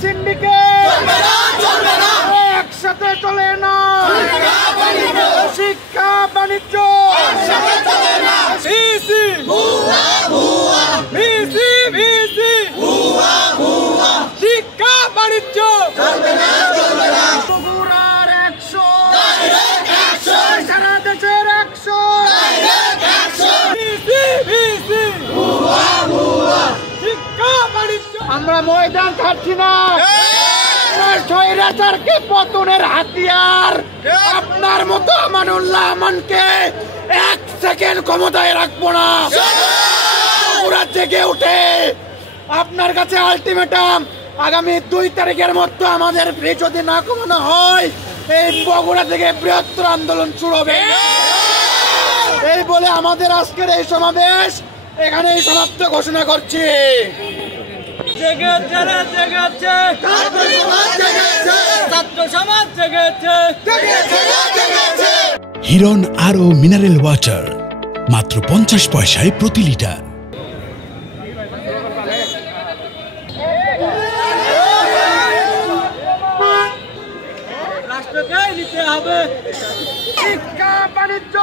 Syndicate একসাথে চলে না, শিক্ষা বাণিজ্য শিক্ষা বাণিজ্য বগুড়ার 100 সারা দেশের 100 শিক্ষা বাণিজ্য। আমরা ময়দান ছাড়ছি না, স্বৈরাচারকে পতনের হাতিয়ার আপনার মতো আমানুল্লাহ আমানকে 1 সেকেন্ড ক্ষমতায় রাখবো না। বগুড়া জেগে উঠে আপনার কাছে আলটিমেটাম, আগামী 2 তারিখের মধ্যে আমাদের ফি যদি না কমানো হয় এই বগুড়া থেকে বৃহত্তর আন্দোলন শুরু হবে। এই বলে আমাদের আজকের এই সমাবেশ এখানেই সমাপ্ত ঘোষণা করছি। হিরন আরও মিনারেল ওয়াটার মাত্র 50 পয়সায় প্রতি লিটার। রাষ্ট্রকে নিতে হবে শিক্ষা বাণিজ্য।